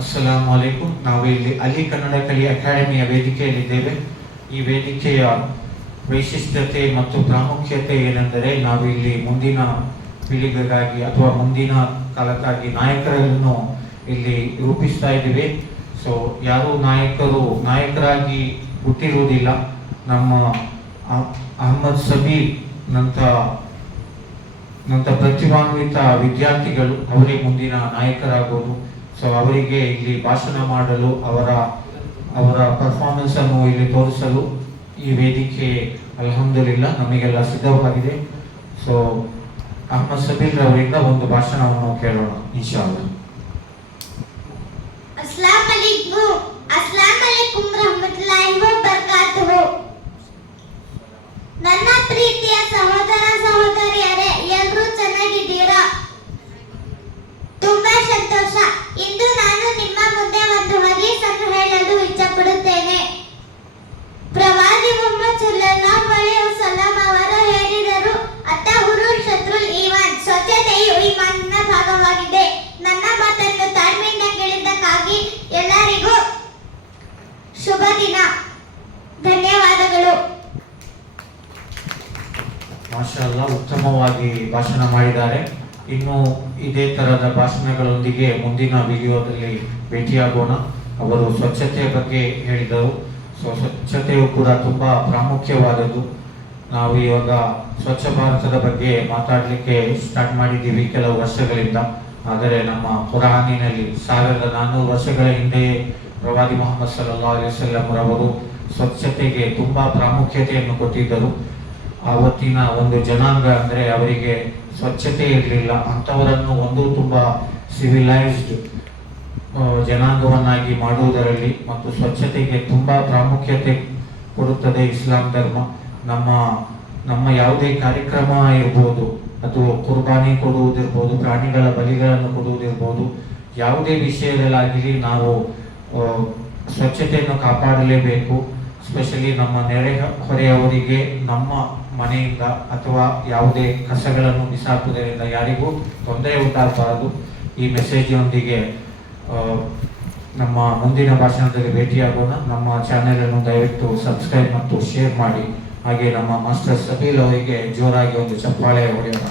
ಅಸ್ಸಲಾಮು ಅಲೈಕುಂ. ನಾವು ಇಲ್ಲಿ ಅಲಿ ಕನ್ನಡ ಕಲಿ ಅಕಾಡೆಮಿಯ ವೇದಿಕೆಯಲ್ಲಿದ್ದೇವೆ. ಈ ವೇದಿಕೆಯ ವೈಶಿಷ್ಟ್ಯತೆ ಮತ್ತು ಪ್ರಾಮುಖ್ಯತೆ ಏನೆಂದರೆ, ನಾವು ಇಲ್ಲಿ ಮುಂದಿನ ಪೀಳಿಗೆಗಾಗಿ ಅಥವಾ ಮುಂದಿನ ಕಾಲಕ್ಕಾಗಿ ನಾಯಕರನ್ನು ಇಲ್ಲಿ ರೂಪಿಸ್ತಾ ಇದ್ದೀವಿ. ಸೊ ಯಾರು ನಾಯಕರಾಗಿ ಹುಟ್ಟಿರುವುದಿಲ್ಲ. ನಮ್ಮ ಅಹಮ್ಮದ್ ಸಬೀರ್ ನಂತ ಪ್ರತಿಭಾನ್ವಿತ ವಿದ್ಯಾರ್ಥಿಗಳು ಅವರೇ ಮುಂದಿನ ನಾಯಕರಾಗೋದು. ಸೊ ಅವರಿಗೆ ಇಲ್ಲಿ ಭಾಷಣ ಮಾಡಲು ಅವರ ಪರ್ಫಾರ್ಮೆನ್ಸ್ ಅನ್ನು ಇಲ್ಲಿ ತೋರಿಸಲು ಈ ವೇದಿಕೆ ಅಲ್ಹಮ್ದುಲಿಲ್ಲಾ ನಮಗೆಲ್ಲ ಸಿದ್ಧವಾಗಿದೆ. ಸೊ ಅಹಮ್ಮದ್ ಸಬೀರ್ ಅವರಿಂದ ಒಂದು ಭಾಷಣವನ್ನು ಕೇಳೋಣ ಇನ್ಶಾ ಅಲ್ಲಾಹ್. ಅಸ್ಸಲಾಮು ಅಲೈಕುಂ ರಹಮತುಲ್ಲಾಹಿ ವ ಬರಕಾತುಹು. ನನ್ನ ಪ್ರೀತಿಯ ಸಹೋದರ ಸಹೋದರಿಯರೇ, ಎಲ್ಲರೂ ಚೆನ್ನಾಗಿದ್ದೀರಾ? ತುಂಬಾ ಸಂತೋಷ. ಇಂದು ನಾನು ನಿಮ್ಮ ಮುಂದೆ ಒಂದು ಹದೀಸನ್ನು ಹೇಳಲು ಇಷ್ಟಪಡುತ್ತೇನೆ. ಪ್ರವಾದಿ ಮುಹಮ್ಮದ್ ಸಲ್ಲಲ್ಲಾಹು ಅಲೈಹಿ ವಸಲ್ಲಂ ಅವರು ಹೇಳಿದರು, ಅತ್ತಹುರುಲ್ ಶತ್ರುಲ್ ಈಮಾನ್, ಸ್ವಚ್ಛತೆಯು ಈಮಾನಿನ ಭಾಗವಾಗಿದೆ. ನನ್ನ ಮಾತನ್ನು ತಾಳ್ಮೆಯಿಂದ ಕೇಳಿದ್ದಕ್ಕಾಗಿ ಎಲ್ಲರಿಗೂ ಶುಭ ದಿನ. ಧನ್ಯವಾದಗಳು. ಮಾಷಾ ಅಲ್ಲಾಹ್, ಉತ್ತಮವಾಗಿ ಭಾಷಣ ಮಾಡಿದ್ದಾರೆ. ಇನ್ನು ಇದೇ ತರಹದ ಭಾಷಣಗಳೊಂದಿಗೆ ಮುಂದಿನ ವಿಡಿಯೋದಲ್ಲಿ ಭೇಟಿಯಾಗೋಣ. ಅವರು ಸ್ವಚ್ಛತೆಯ ಬಗ್ಗೆ ಹೇಳಿದರು. ಸೊ ಸ್ವಚ್ಛತೆಯು ಕೂಡ ತುಂಬಾ ಪ್ರಾಮುಖ್ಯವಾದದ್ದು. ನಾವು ಇವಾಗ ಸ್ವಚ್ಛ ಭಾರತದ ಬಗ್ಗೆ ಮಾತಾಡಲಿಕ್ಕೆ ಸ್ಟಾರ್ಟ್ ಮಾಡಿದ್ದೀವಿ ಕೆಲವು ವರ್ಷಗಳಿಂದ. ಆದರೆ ನಮ್ಮ ಕುರಾನಿನಲ್ಲಿ 1400 ವರ್ಷಗಳ ಹಿಂದೆ ಪ್ರವಾದಿ ಮುಹಮ್ಮದ್ ಸಲ್ಲಲ್ಲಾಹು ಅಲೈಹಿ ವಸಲ್ಲಂ ರವರು ಸ್ವಚ್ಛತೆಗೆ ತುಂಬಾ ಪ್ರಾಮುಖ್ಯತೆಯನ್ನು ಕೊಟ್ಟಿದ್ದರು. ಆವತ್ತಿನ ಒಂದು ಜನಾಂಗ ಅಂದರೆ ಅವರಿಗೆ ಸ್ವಚ್ಛತೆ ಇರಲಿಲ್ಲ. ಅಂಥವರನ್ನು ಒಂದು ತುಂಬ ಸಿವಿಲೈಸ್ಡ್ ಜನಾಂಗವನ್ನಾಗಿ ಮಾಡುವುದರಲ್ಲಿ ಮತ್ತು ಸ್ವಚ್ಛತೆಗೆ ತುಂಬ ಪ್ರಾಮುಖ್ಯತೆ ಕೊಡುತ್ತದೆ ಇಸ್ಲಾಂ ಧರ್ಮ. ನಮ್ಮ ಯಾವುದೇ ಕಾರ್ಯಕ್ರಮ ಇರ್ಬೋದು, ಅದು ಕುರ್ಬಾನಿ ಕೊಡುವುದಿರ್ಬೋದು, ಪ್ರಾಣಿಗಳ ಬಲಿಗಳನ್ನು ಕೊಡುವುದಿರ್ಬೋದು, ಯಾವುದೇ ವಿಷಯದಲ್ಲಾಗಲಿ ನಾವು ಸ್ವಚ್ಛತೆಯನ್ನು ಕಾಪಾಡಲೇಬೇಕು. ಸ್ಪೆಷಲಿ ನಮ್ಮ ನೆರೆಹೊರೆಯವರಿಗೆ ನಮ್ಮ ಮನೆಯಿಂದ ಅಥವಾ ಯಾವುದೇ ಕಸಗಳನ್ನು ಬಿಸಾಕುವುದರಿಂದ ಯಾರಿಗೂ ತೊಂದರೆ ಉಂಟಾಗಬಾರದು. ಈ ಮೆಸೇಜ್ನೊಂದಿಗೆ ನಮ್ಮ ಮುಂದಿನ ಭಾಷಣದಲ್ಲಿ ಭೇಟಿಯಾಗೋಣ. ನಮ್ಮ ಚಾನೆಲನ್ನು ದಯವಿಟ್ಟು ಸಬ್ಸ್ಕ್ರೈಬ್ ಮತ್ತು ಶೇರ್ ಮಾಡಿ. ಹಾಗೆ ನಮ್ಮ ಮಾಸ್ಟರ್ ಸಬೀಲ್ ಅವರಿಗೆ ಜೋರಾಗಿ ಒಂದು ಚಪ್ಪಾಳೆ ಹೊಡೆಯೋಣ.